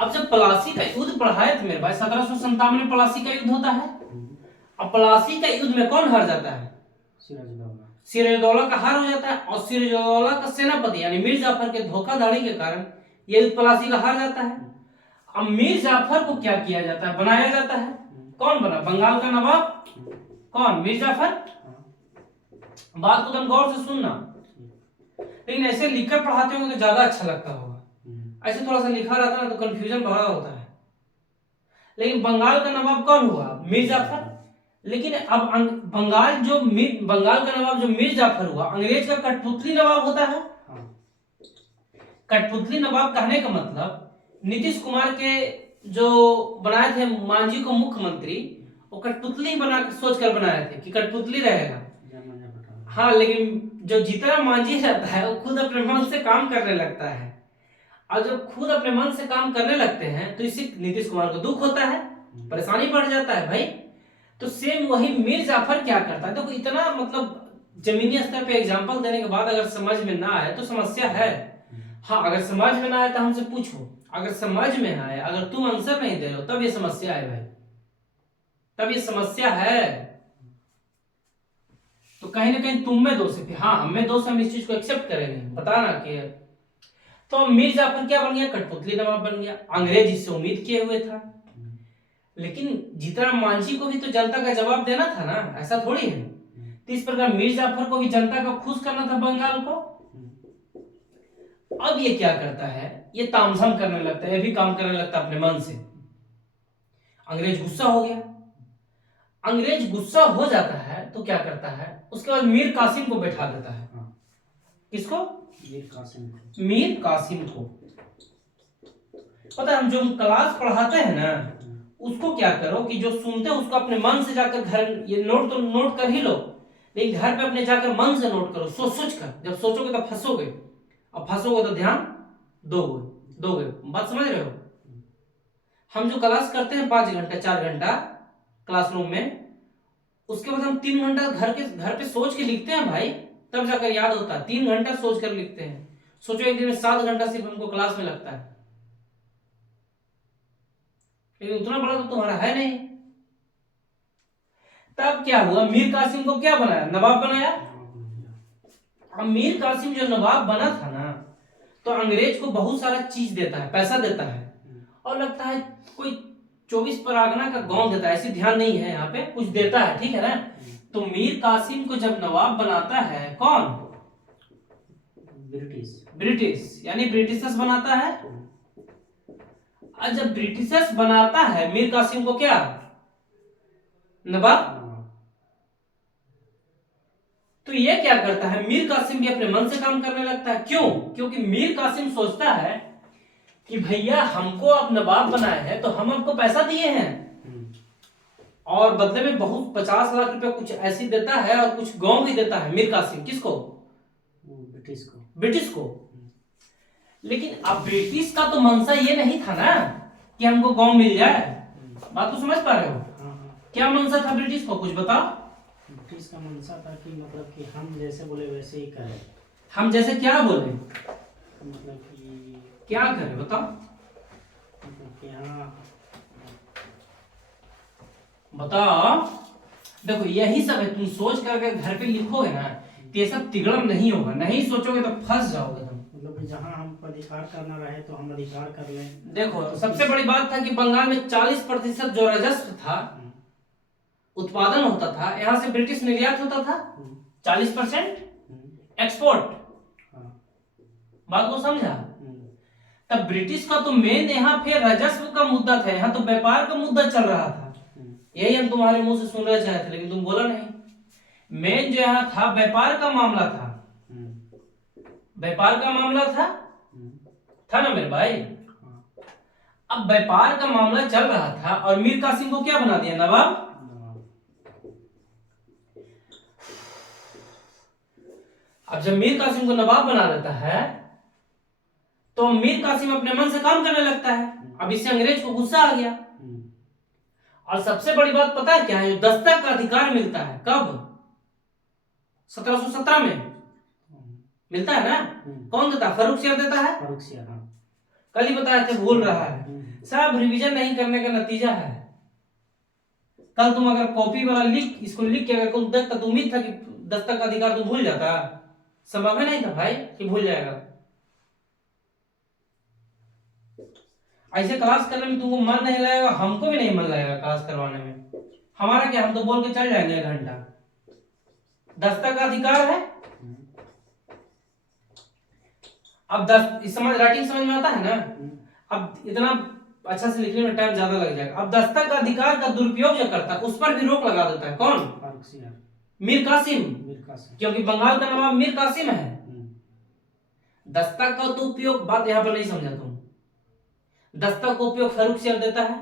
अब जब प्लासी का युद्ध पढ़ा है तो मेरे भाई 1797 में प्लासी का युद्ध होता है। अब प्लासी का युद्ध में कौन हार जाता है? सिराजुद्दौला का हार हो जाता है और सिराजुद्दौला का सेनापति यानी मीर जाफर के धोखाधड़ी के कारण ये युद्ध प्लासी का हार जाता है। अब मीर जाफर को क्या किया जाता है? बनाया जाता है। कौन बना? बंगाल का नवाब। कौन? मीर जाफर। बात को तुम गौर से सुनना, लेकिन ऐसे लिखकर पढ़ाते होंगे तो ज्यादा अच्छा लगता होगा। ऐसे थोड़ा सा लिखा रहता ना तो कंफ्यूजन बड़ा होता है। लेकिन बंगाल का नवाब कौन हुआ? मीर जाफर। लेकिन अब बंगाल का नवाब जो मीर जाफर हुआ, अंग्रेज का कठपुतली नवाब होता है। कठपुतली नवाब कहने का मतलब नीतीश कुमार के जो बनाए थे मांझी को मुख्यमंत्री, वो कठपुतली बना सोच कर बनाए थे कि कठपुतली रहेगा। हाँ, लेकिन जो जीतन मांझी रहता है वो खुद अपने मन से काम करने लगता है, और जब खुद अपने मन से काम करने लगते हैं तो इससे नीतीश कुमार को दुख होता है, परेशानी बढ़ जाता है भाई। तो सेम वही मीर जाफर क्या करता है? देखो इतना मतलब जमीनी स्तर पे एग्जांपल देने के बाद अगर समझ में ना आए तो समस्या है। हाँ, अगर समझ में ना आए तो हमसे पूछो, अगर समझ में आए, अगर तुम आंसर नहीं दे रहे हो तब ये समस्या है भाई, तब ये समस्या है। तो कहीं ना कहीं तुम में दोष है। हाँ, हम में दोष, हम इस चीज को एक्सेप्ट करेंगे, बताना कि तो मीर जाफर क्या बन गया? कठपुतली नवाब बन गया। अंग्रेज इससे उम्मीद किए हुए था, लेकिन जीतन मांझी को भी तो जनता का जवाब देना था ना, ऐसा थोड़ी है। तो इस प्रकार मीर जाफर को भी जनता को खुश करना था, बंगाल को। अब ये क्या करता है? ये तामझाम करने लगता है, ये भी काम करने लगता है अपने मन से। अंग्रेज गुस्सा हो गया। अंग्रेज गुस्सा हो जाता है तो क्या करता है? उसके बाद मीर कासिम को बैठा देता है। किसको? मीर कासिम को। पता है, हम जो क्लास पढ़ाते हैं ना, उसको क्या करो कि जो सुनते हैं उसको अपने मन से जाकर घर, ये नोट तो नोट कर ही लो, लेकिन घर पे अपने जाकर मन से नोट करो, सोच सोच कर। जब सोचोगे तब फंसोगे, अब फंसोगे तो ध्यान दोगे। बात समझ रहे हो? हम जो क्लास करते हैं 5 घंटा 4 घंटा क्लासरूम में, उसके बाद हम 3 घंटा घर पे सोच के लिखते हैं भाई, तब जाकर याद होता है। 3 घंटा सोच कर लिखते हैं। सोचो एक दिन में 7 घंटा सिर्फ हमको क्लास में लगता है, लेकिन उतना बड़ा तो तुम्हारा है नहीं। तब क्या हुआ? मीर कासिम को क्या बनाया? नवाब बनाया। अब मीर कासिम जो नवाब बना था ना, तो अंग्रेज को बहुत सारा चीज देता है, पैसा देता है, और लगता है कोई 24 परगना का गांव देता है, ऐसी ध्यान नहीं है यहाँ पे, कुछ देता है, ठीक है ना। तो मीर कासिम को जब नवाब बनाता है कौन? ब्रिटिश यानी ब्रिटिशर्स बनाता है। और जब ब्रिटिशर्स बनाता है मीर कासिम को क्या? नवाब। तो ये क्या करता है? मीर कासिम भी अपने मन से काम करने लगता है। क्यों? क्योंकि मीर कासिम सोचता है कि भैया हमको अब नवाब बनाया है तो हम आपको पैसा दिए हैं, और बदले में बहुत 50 लाख रुपए कुछ ऐसी देता है, और कुछ गांव भी देता है मीर कासिम। किसको? ब्रिटिश को। लेकिन अब ब्रिटिश का तो मंशा ये नहीं था ना कि हमको गांव मिल जाए। बात तो समझ पा रहे हो? क्या मंशा था ब्रिटिश को? कुछ बताओ। ब्रिटिश का मंशा था कि मतलब कि हम जैसे बोले वैसे ही करें। हम जैसे क्या बोले? मतलब कि क्या करें बताओ। मतलब कि हाँ, बताओ। देखो यही सब है, तुम सोच करके घर पे लिखोगे ना तो ये सब तिगड़म नहीं होगा, नहीं सोचोगे तो फंस जाओगे तुम। मतलब जहाँ हम अधिकार करना रहे तो हम अधिकार कर लें। देखो सबसे बड़ी बात था कि बंगाल में 40% जो राजस्व था, उत्पादन होता था, यहाँ से ब्रिटिश निर्यात होता था। 40% एक्सपोर्ट। बात को समझा? तब ब्रिटिश का तो मेन यहाँ पे राजस्व का मुद्दा था, यहाँ तो व्यापार का मुद्दा चल रहा था। यही हम तुम्हारे मुंह से सुनना चाहते थे, लेकिन तुम बोला नहीं। मेन जो यहाँ था व्यापार का मामला था, व्यापार का मामला था ना मेरे भाई। अब व्यापार का मामला चल रहा था और मीर कासिम को क्या बना दिया? नवाब। अब जब मीर कासिम को नवाब बना देता है तो मीर कासिम अपने मन से काम करने लगता है। अब इससे अंग्रेज को गुस्सा आ गया, और सबसे बड़ी बात पता है क्या है? दस्तक का अधिकार मिलता है कब? 1717 में मिलता है ना। कौन देता है? फर्रुख शेर देता है। कल ही बताया थे, भूल रहा है। सब रिवीजन नहीं करने का नतीजा है। कल तुम अगर कॉपी वाला इसको लिख के अगर तुम देखता तो उम्मीद था कि दस्तक का अधिकार तुम भूल जाता, संभव है नहीं था भाई कि भूल जाएगा। ऐसे क्लास करने में तुमको मन नहीं लगेगा, हमको भी नहीं मन लगेगा क्लास करवाने में। हमारा क्या, हम तो बोल के चल जाएंगे 1 घंटा। दस्तक का अधिकार है। अब समझ, राइटिंग समझ में आता है ना। अब इतना अच्छा से लिखने में टाइम ज्यादा लग जाएगा। अब दस्तक का अधिकार का दुरुपयोग जो करता है उस पर भी रोक लगा देता है कौन? मीर कासिम। क्योंकि बंगाल का नवाब मीर कासिम है। दस्तक का तो उपयोग, बात यहाँ पर नहीं समझा तुम। दस्तक का उपयोग फारूक शेर देता है,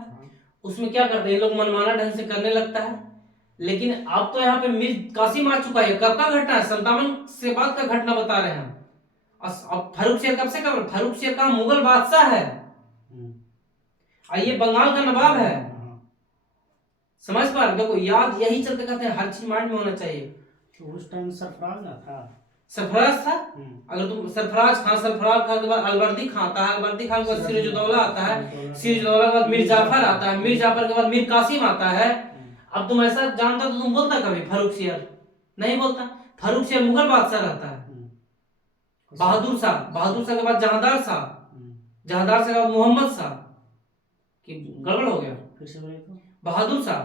उसमें क्या करते हैं ये लोग, मनमाना ढंग से करने लगता है। लेकिन अब तो यहाँ पे मीर कासिम आ चुका है। कब का घटना है? 57 से बाद का घटना बता रहे हैं हम। अब फारूक शेर कब से कब? फारूक शेर का मुगल बादशाह है और ये बंगाल का नवाब है। समझ पा रहे? देखो याद, यही चलते कहते हैं हर चीज माइंड में होना चाहिए। तो उस टाइम सरफराज ना था? सरफराज था। अगर तुम सरफराज खान के बाद अलवर्दी खान आता है, अलवर्दी खान के बाद सिराजुद्दौला आता है, सिराजुद्दौला के बाद मीर जाफर आता है, मीर जाफर के बाद मीर कासिम आता है। अब तुम ऐसा जानता तो तुम बोलता कभी फारूक शेर? नहीं बोलता। फारूक शेर मुगल बादशाह रहता है। बहादुर शाह के बाद जहांदार शाह, जहांदार शाह के बाद मोहम्मद शाह। कि गड़बड़ हो गया? फिर से बोले तो बहादुर शाह,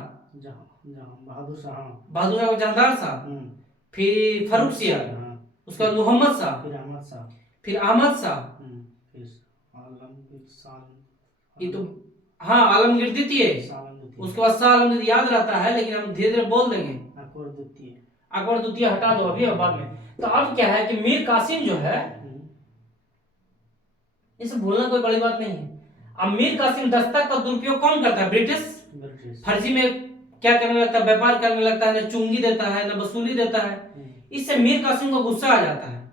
बहादुर शाह, बहादुर शाह जहांदार शाह, फिर फारूक शेर, उसके बाद मोहम्मद शाह, फिर अहमद शाह, फिर अहमद शाह, फिर आलमगीर शाह। ये तो हाँ, आलमगीर द्वितीय, उसके बाद शाह आलम याद रहता है लेकिन हम धीरे धीरे बोल देंगे। अकबर द्वितीय, अकबर द्वितीय हटा दो अभी, अब बाद में। तो अब क्या है कि मीर कासिम जो है, इसे भूलना कोई बड़ी बात नहीं है। अब मीर कासिम दस्तक का दुरुपयोग कौन करता है? ब्रिटिश। फर्जी में क्या करने लगता है? व्यापार करने लगता है, न चुंगी देता है न वसूली देता है। इससे मीर कासिम को गुस्सा आ जाता है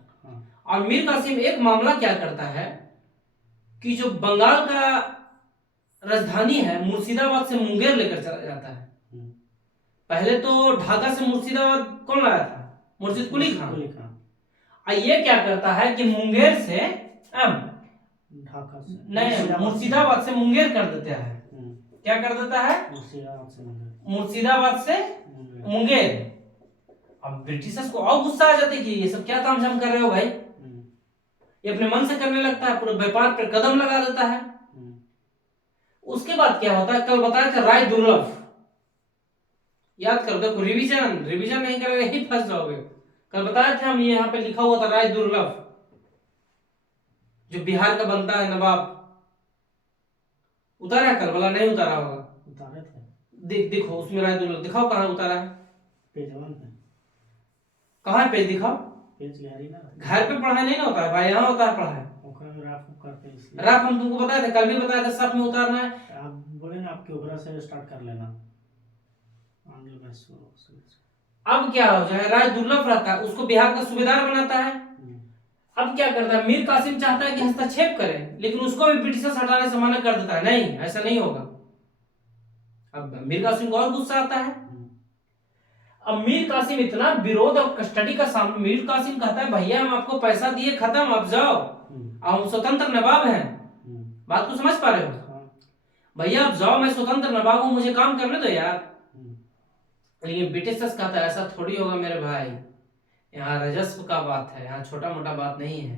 और मीर कासिम एक मामला क्या करता है कि जो बंगाल का राजधानी है मुर्शिदाबाद से मुंगेर लेकर चला जाता है। पहले तो ढाका से मुर्शिदाबाद कौन लाया था? मुर्शिद कुली खान। और ये क्या करता है कि मुंगेर से ढाका से नहीं, मुर्शिदाबाद से मुंगेर कर देता है। क्या कर देता है? मुर्शिदाबाद से मुंगेर। अब ब्रिटिशर्स को और गुस्सा आ जाते कि ये सब क्या तामझाम कर रहे हो भाई। ये अपने मन से करने लगता है, पूरे व्यापार पर कदम लगा देता है। उसके बाद क्या होता है? कल बताया था राय दुर्लभ, याद कर, देखो रिवीजन नहीं करोगे ही फंस जाओगे। कल बताया था हम, ये यहाँ पे लिखा हुआ था राय दुर्लभ, जो बिहार का बनता है नवाब। उतारा कल वाला? नहीं उतारा होगा। उतारे थे। देखो उसमें राय दुर्लभ दिखाओ, कहाँ उतारा है? पेज 1 पे। कहाँ है पेज? दिखाओ। पेज गहरी ना, घर पे पढ़ाई नहीं ना होता है भाई, यहाँ होता है पढ़ाई। ओकरा में राफ करते हैं इसलिए। राफ हम तुमको बताया था, कल भी बताया था, सब में उतारना है। आप बोले ना आपके ओकरा से स्टार्ट कर लेना। अब क्या हो जाए, राय दुर्लभ रहता है, उसको बिहार का सूबेदार बनाता है। अब क्या करता है? मीर कासिम चाहता है कि हस्तक्षेप करे, लेकिन उसको भी ब्रिटिशर्स हटाने से मना कर देता है, नहीं ऐसा नहीं होगा। अब मीर कासिम को और गुस्सा आता है। अब मीर कासिम इतना विरोध और कस्टडी का सामना, मीर कासिम कहता है भैया हम आपको पैसा दिए, खत्म, आप जाओ, हम स्वतंत्र नवाब हैं। बात को समझ पा रहे हो? भैया आप जाओ, मैं स्वतंत्र नवाब हूं, मुझे काम करने दो यार। लेकिन ब्रिटिशर्स कहता है ऐसा थोड़ी होगा मेरे भाई, यहाँ राजस्व का बात है, यहाँ छोटा मोटा बात नहीं है।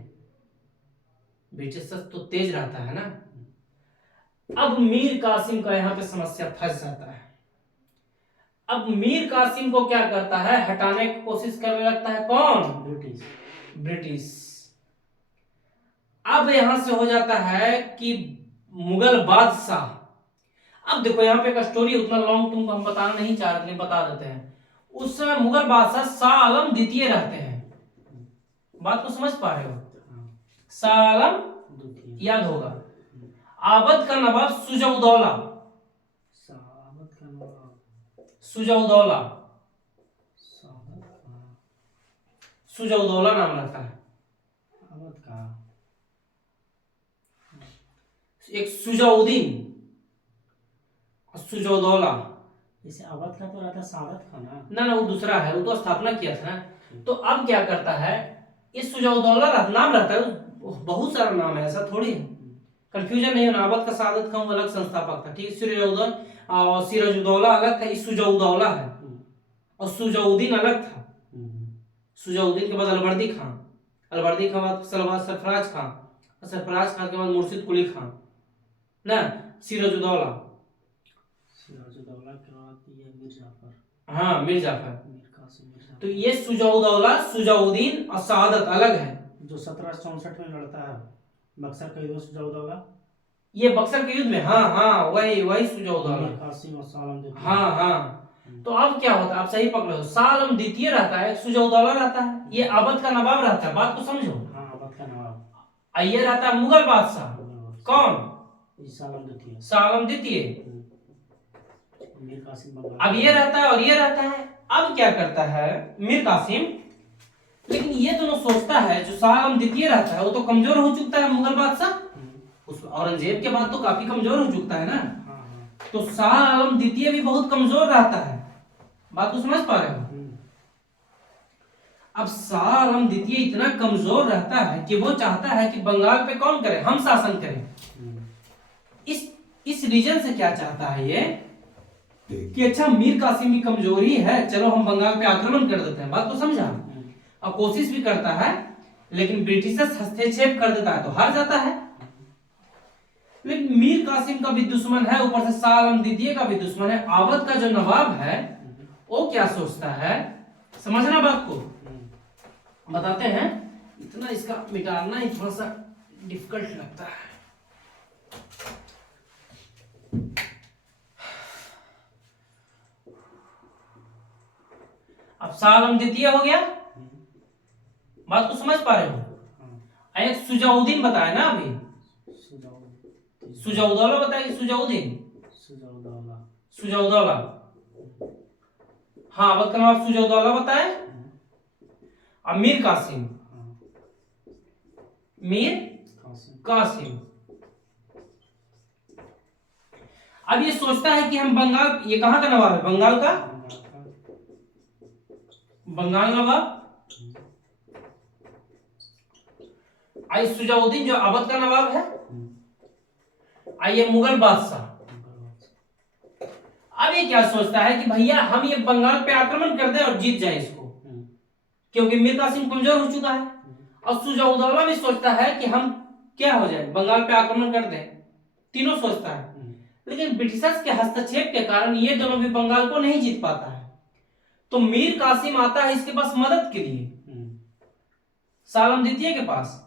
ब्रिटिशर्स तो तेज रहता है ना। अब मीर कासिम का यहाँ पे समस्या फंस जाता है। अब मीर कासिम को क्या करता है? हटाने की कोशिश करने लगता है। कौन? ब्रिटिश। अब यहां से हो जाता है कि मुगल बादशाह। अब देखो यहाँ पे एक स्टोरी, उतना लॉन्ग तुमको हम बताना नहीं चाह रहे, बता देते हैं। उस समय मुगल बादशाह शाह आलम द्वितीय रहते हैं। बात को समझ पा रहे हो? शाह आलम याद होगा। आवध का नवाब सुजाउदौला, सुजाउदौला, सुजाउदौला नाम रहता है। अवध का एक सुजाउद्दीन, सुजाउदौला। जैसे अवध का तो रहता सादत का ना ना, वो दूसरा है, वो तो स्थापना किया था ना। तो अब क्या करता है, ये सुजाउदौला नाम रहता है, बहुत सारा नाम है, ऐसा थोड़ी है। कंफ्यूजन नहीं होना, अवध का सआदत खां अलग संस्थापक था, ठीक है। सिराजुद्दौला अलग था, सुजाउद्दौला है, और सुजाउद्दीन अलग था। सुजाउद्दीन के बाद अलवर्दी खां, अलवर्दी खां बाद सरफराज खां, और सरफराज खां के बाद मुर्शिद कुली खां ना, सिराजुद्दौला के बाद ये मीर जाफर, हाँ मीर जाफर। मीर कासिम, मीर जाफर। तो ये सुजाउद्दौला, सुजाउद्दीन और सआदत अलग है। जो 1764 में लड़ता है बक्सर का युद्ध, सुजाउद्दौला, ये बक्सर के युद्ध में, हाँ हाँ वही सुजाउद्दौला, मीर कासिम और सालम द्वितीय। हाँ हाँ। तो अब क्या होता है, आप सही पकड़े हो, सालम द्वितीय रहता है, सुजाउद्दौला रहता है, ये अवध का नवाब रहता है, बात को समझो। हाँ, अवध का नवाब। ये रहता है मुगल बादशाह, कौन? सालम द्वितीय। सालम द्वितीय। मीर कासिम बंगाल। अब ये रहता है और ये रहता है। अब क्या करता है मीर कासिम, लेकिन ये दोनों सोचता है, जो सालम द्वितीय रहता है वो तो कमजोर हो चुका है, मुगल बादशाह उस औरंगजेब के बाद तो काफी कमजोर हो चुका है ना, तो शाह आलम द्वितीय भी बहुत कमजोर रहता है, बात को समझ पा रहे हो। अब शाह आलम द्वितीय इतना कमजोर रहता है कि वो चाहता है कि बंगाल पे कौन करे, हम शासन करें। इस रीजन से क्या चाहता है ये कि अच्छा मीर कासिम की कमजोरी है, चलो हम बंगाल पे आक्रमण कर देते हैं, बात को समझा। अब कोशिश भी करता है, लेकिन ब्रिटिशर्स हस्तक्षेप कर देता है तो हार जाता है। लेकिन मीर कासिम का भी दुश्मन है, ऊपर से शाह आलम द्वितीय का भी दुश्मन है। अवध का जो नवाब है वो क्या सोचता है, समझना बात को, बताते हैं। इतना इसका मिटाना ही थोड़ा सा डिफिकल्ट लगता है। अब शाह आलम द्वितीय हो गया, बात को समझ पा रहे हो। एक सुजाउद्दीन बताया ना अभी, सुजाउद्दौला बताइए, सुजाउद्दीन, सुजाउद्दौला, हाँ अवध का नवाब सुजाउद्दौला बताए। अब मीर कासिम, मीर कासिम। अब ये सोचता है कि हम बंगाल, ये कहां का नवाब है, बंगाल का, बंगाल नवाब। आई सुजाउद्दीन जो अवध का नवाब है, आइए मुगल बादशाह। अब ये क्या सोचता है कि भैया हम ये बंगाल पे आक्रमण कर दें और जीत जाए इसको, क्योंकि मीर कासिम कमजोर हो चुका है। और सुजाउद्दौला भी सोचता है कि हम क्या हो जाए, बंगाल पे आक्रमण कर दें, तीनों सोचता है। लेकिन ब्रिटिशर्स के हस्तक्षेप के कारण ये दोनों भी बंगाल को नहीं जीत पाता है। तो मीर कासिम आता है इसके पास मदद के लिए, शाह आलम द्वितीय के पास,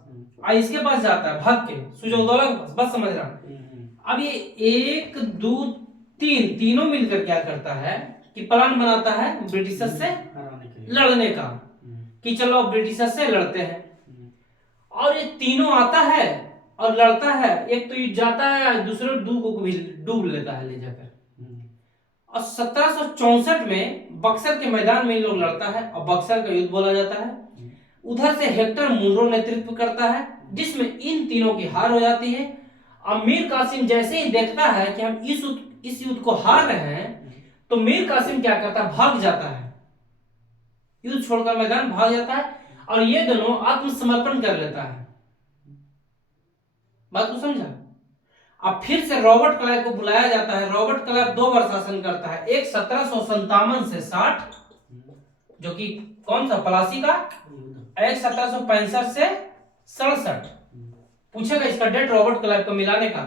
इसके पास जाता है भाग के, सुजाउद्दौला के पास, बस समझ रहा। अब ये 1 2 3 तीनों मिलकर क्या करता है कि प्लान बनाता है ब्रिटिशर्स से लड़ने का, कि चलो ब्रिटिशर्स से लड़ते हैं। और ये तीनों आता है और लड़ता है, एक तो ये जाता है, दूसरे को भी डूब लेता है ले जाकर। और 1764 में बक्सर के मैदान में इन लोग लड़ता है और बक्सर का युद्ध बोला जाता है। उधर से हेक्टर मुनरो नेतृत्व करता है, जिसमें इन तीनों की हार हो जाती है। अब मीर कासिम जैसे ही देखता है कि हम इस युद्ध को हार रहे हैं, तो मीर कासिम क्या करता है, भाग जाता है, युद्ध छोड़कर मैदान भाग जाता है, और ये दोनों आत्मसमर्पण कर लेता है, बात को समझा। अब फिर से रॉबर्ट क्लाइव को बुलाया जाता है। रॉबर्ट क्लाइव 2 बार शासन करता है, एक 1757 से 60, जो कि कौन सा, प्लासी का, एक 1765 से 67। पूछेगा इसका डेट रॉबर्ट क्लाइव को मिलाने का।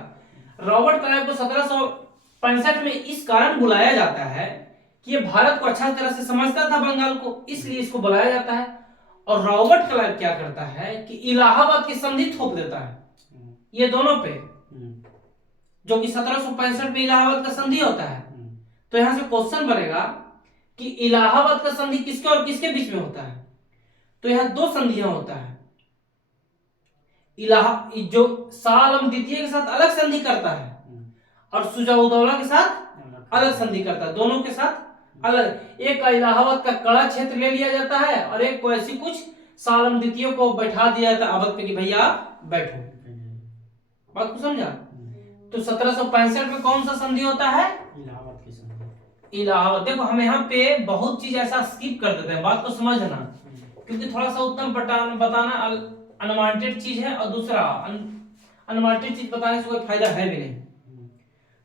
रॉबर्ट क्लाइव को 1765 में इस कारण बुलाया जाता है कि ये भारत को अच्छा तरह से समझता था, बंगाल को, इसलिए इसको बुलाया जाता है। और रॉबर्ट क्लाइव क्या करता है कि इलाहाबाद की संधि थोप देता है ये दोनों पे, जो कि 1765 में इलाहाबाद का संधि होता है। तो यहां से क्वेश्चन बनेगा कि इलाहाबाद का संधि किसके और किसके बीच में होता है। तो यहां 2 संधियां होता है, जो शाह आलम द्वितीय के साथ अलग संधि करता है और सुजाउद्दौला के साथ अलग संधि करता है, दोनों के साथ अलग। एक का इलाहाबाद का कड़ा क्षेत्र ले लिया जाता है और एक को ऐसी कुछ शाह आलम द्वितीय को बैठा दिया जाता है अवध पे कि भैया आप बैठो, बात को समझा। तो 1765 में कौन सा संधि होता है, इलाहाबाद की संधि। इलाहाबाद। देखो हम यहाँ पे बहुत चीज ऐसा स्किप कर देते हैं, बात को समझना, क्योंकि थोड़ा सा उतना बताना अनवांटेड चीज है, और दूसरा अनवांटेड चीज बताने से कोई फायदा है भी नहीं।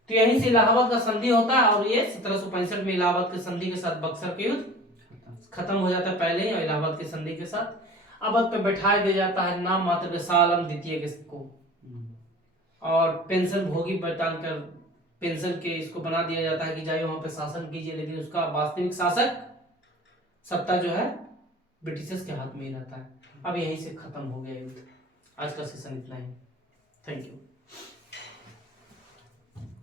तो यहीं से इलाहाबाद का संधि होता है और ये 1765 में इलाहाबाद के संधि के साथ बक्सर के युद्ध खत्म हो जाता है पहले ही, और इलाहाबाद के संधि के साथ अवध पे बैठा दिया जाता है नाम मात्र के शाह आलम द्वितीय को, और पेंशन भोगी बैठाल कर पेंशन के इसको बना दिया जाता है कि जाइए वहां पे शासन कीजिए, लेकिन उसका वास्तविक शासक सत्ता जो है ब्रिटिशर्स के हाथ में ही रहता है। अब यहीं से खत्म हो गया युद्ध। आज का सेशन इतना ही। Thank you.